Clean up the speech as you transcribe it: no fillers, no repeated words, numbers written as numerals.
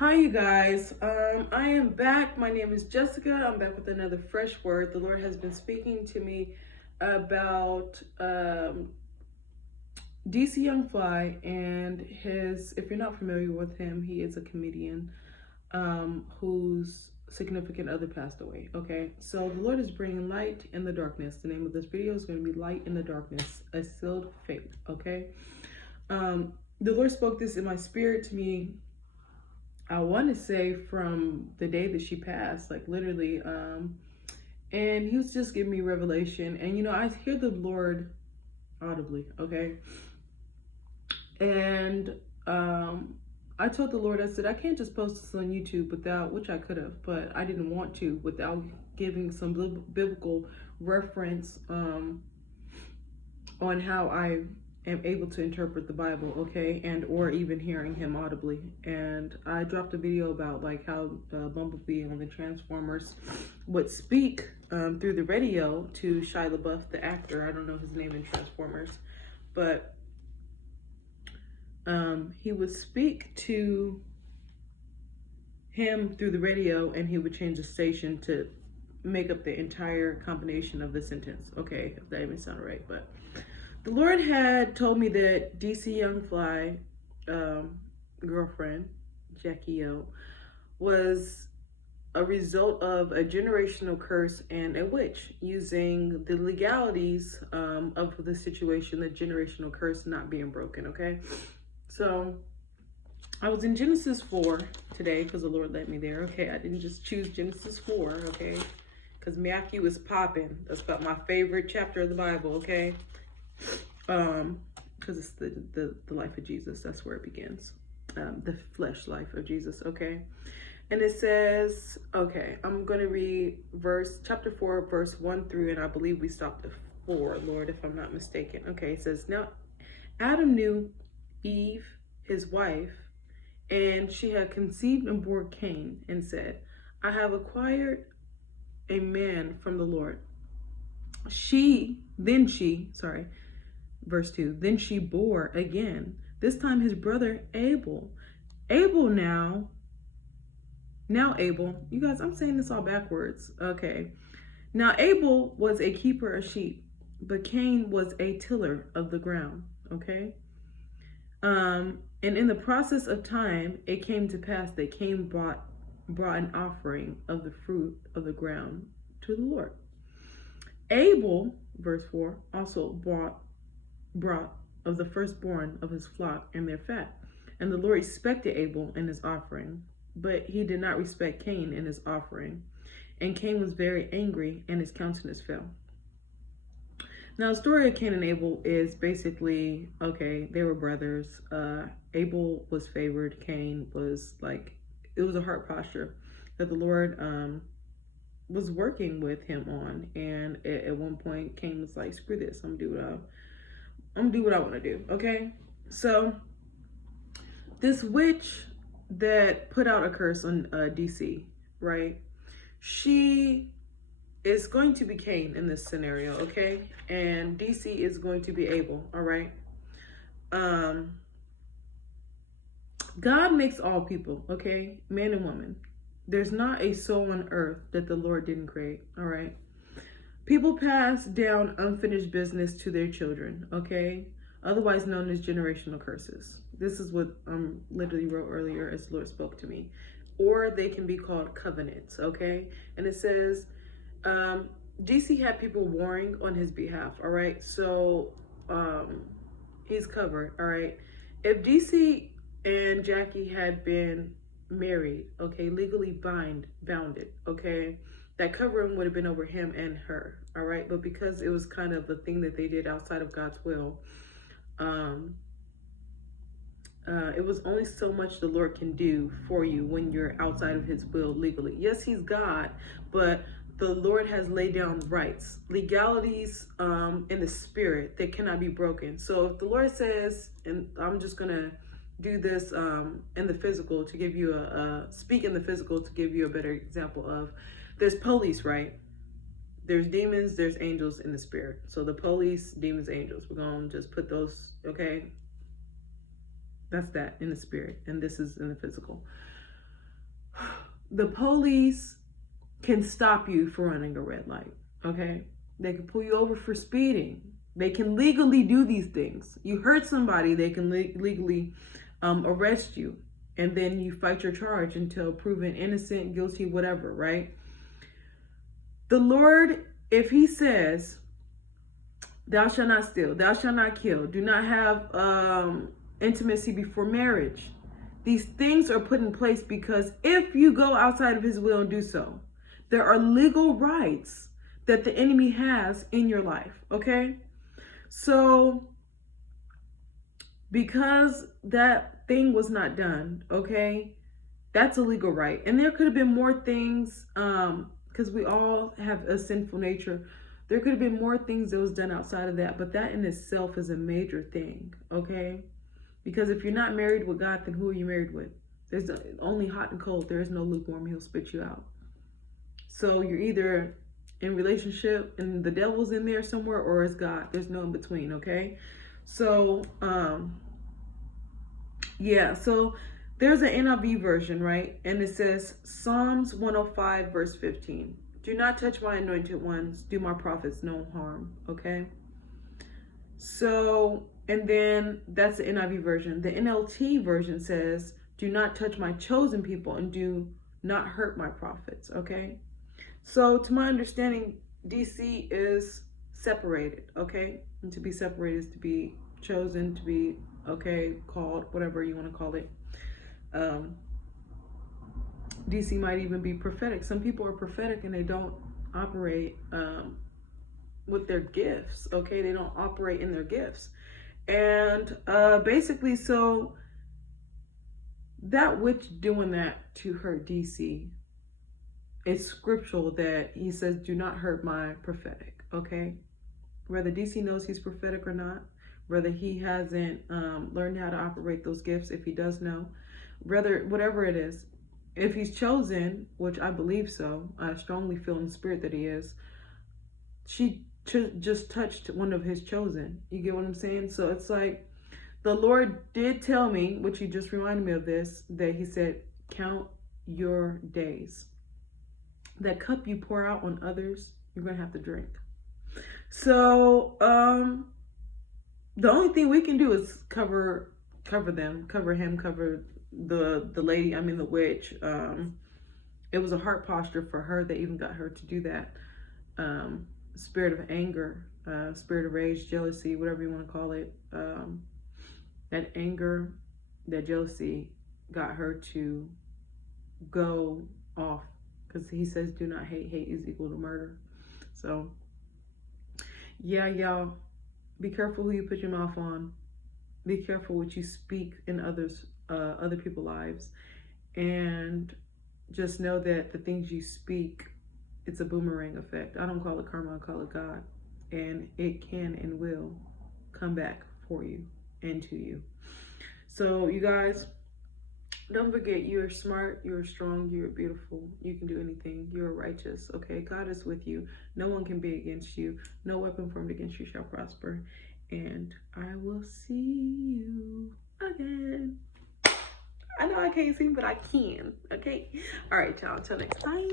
Hi, you guys. I am back. My name is Jessica. I'm back with another fresh word. The Lord has been speaking to me about DC Young Fly and his. If you're not familiar with him, he is a comedian whose significant other passed away. Okay, so the Lord is bringing light in the darkness. The name of this video is going to be "Light in the Darkness: A Sealed Fate." Okay, the Lord spoke this in my spirit to me. I want to say from the day that she passed, like literally. And he was just giving me revelation. And I hear the Lord audibly, okay? And I told the Lord, I said, I can't just post this on YouTube without, which I could have, but I didn't want to, without giving some biblical reference on how I am able to interpret the Bible, okay, and or even hearing him audibly. And I dropped a video about like how Bumblebee on the Transformers would speak through the radio to Shia LaBeouf, the actor. I don't know his name in Transformers, but he would speak to him through the radio, and he would change the station to make up the entire combination of the sentence. Okay, if that even sounded right, but the Lord had told me that DC Young Fly girlfriend, Jackie O, was a result of a generational curse and a witch, using the legalities of the situation, the generational curse not being broken, okay? So I was in Genesis 4 today because the Lord led me there, okay? I didn't just choose Genesis 4, okay? Because Matthew is popping. That's about my favorite chapter of the Bible, okay? Because it's the life of Jesus. That's where it begins. The flesh life of Jesus, okay? And it says, okay, I'm going to read chapter 4, verse 1 through, and I believe we stopped at 4, Lord, if I'm not mistaken. Okay, it says, now Adam knew Eve, his wife, and she had conceived and bore Cain, and said, I have acquired a man from the Lord. Verse 2, then she bore again, this time his brother Abel. Now Abel, you guys, I'm saying this all backwards. Okay. Now Abel was a keeper of sheep, but Cain was a tiller of the ground. Okay. And in the process of time, it came to pass that Cain brought an offering of the fruit of the ground to the Lord. Abel, verse 4, also brought of the firstborn of his flock and their fat. And the Lord respected Abel and his offering, but he did not respect Cain and his offering. And Cain was very angry, and his countenance fell. Now, the story of Cain and Abel is basically, okay, they were brothers. Abel was favored. Cain was like, it was a heart posture that the Lord was working with him on. And at one point, Cain was like, screw this, I'm gonna do what I want to do, okay? So this witch that put out a curse on DC, right? She is going to be Cain in this scenario, okay? And DC is going to be Abel, all right? God makes all people, okay? Man and woman. There's not a soul on earth that the Lord didn't create, all right? People pass down unfinished business to their children, okay? Otherwise known as generational curses. This is what I literally wrote earlier as the Lord spoke to me. Or they can be called covenants, okay? And it says, DC had people warring on his behalf, all right? So he's covered, all right? If DC and Jackie had been married, okay, legally bounded, okay, that covering would have been over him and her, all right? But because it was kind of the thing that they did outside of God's will, it was only so much the Lord can do for you when you're outside of his will legally. Yes, he's God, but the Lord has laid down rights, legalities in the spirit that cannot be broken. So if the Lord says, and I'm just going to do this in the physical to give you speak in the physical to give you a better example of, there's police, right? There's demons, there's angels in the spirit. So the police, demons, angels, we're going to just put those, okay? That's that in the spirit, and this is in the physical. the police can stop you for running a red light, okay? They can pull you over for speeding. They can legally do these things. You hurt somebody, they can legally arrest you. And then you fight your charge until proven innocent, guilty, whatever, right? The Lord, if he says, thou shalt not steal, thou shalt not kill, do not have intimacy before marriage. These things are put in place because if you go outside of his will and do so, there are legal rights that the enemy has in your life, okay? So, because that thing was not done, okay, that's a legal right. And there could have been more things, because we all have a sinful nature. There could have been more things that was done outside of that, but that in itself is a major thing, okay? Because if you're not married with God, then who are you married with? There's only hot and cold. There is no lukewarm. He'll spit you out. So you're either in relationship and the devil's in there somewhere, or it's God. There's no in between, okay? So, yeah. So there's an NIV version, right? And it says Psalms 105, verse 15. Do not touch my anointed ones. Do my prophets no harm, okay? So, and then that's the NIV version. The NLT version says, do not touch my chosen people and do not hurt my prophets, okay? So to my understanding, DC is separated, okay? And to be separated is to be chosen, to be, okay, called, whatever you want to call it. DC might even be prophetic. Some people are prophetic and they don't operate with their gifts, okay? They don't operate in their gifts. And basically, so that witch doing that to hurt DC, it's scriptural that he says, do not hurt my prophetic, okay? Whether DC knows he's prophetic or not, whether he hasn't learned how to operate those gifts, if he does know, whatever it is, if he's chosen, which I believe so, I strongly feel in the spirit that he is, she just touched one of his chosen. You get what I'm saying? So it's like, the Lord did tell me, which he just reminded me of this, that he said, count your days. That cup you pour out on others, you're going to have to drink. So, the only thing we can do is cover them, cover him, cover the lady, the witch. It was a heart posture for her that even got her to do that. Spirit of anger, spirit of rage, jealousy, whatever you want to call it. That anger, that jealousy got her to go off, because he says, do not hate. Hate is equal to murder. So, yeah, y'all, be careful who you put your mouth on. Be careful what you speak in other people's lives. And just know that the things you speak, it's a boomerang effect. I don't call it karma, I call it God. And it can and will come back for you and to you. So you guys, don't forget, you're smart, you're strong, you're beautiful, you can do anything, you're righteous, okay? God is with you. No one can be against you. No weapon formed against you shall prosper. And I will see you again. I know I can't sing, but I can, okay? All right, y'all, until next time.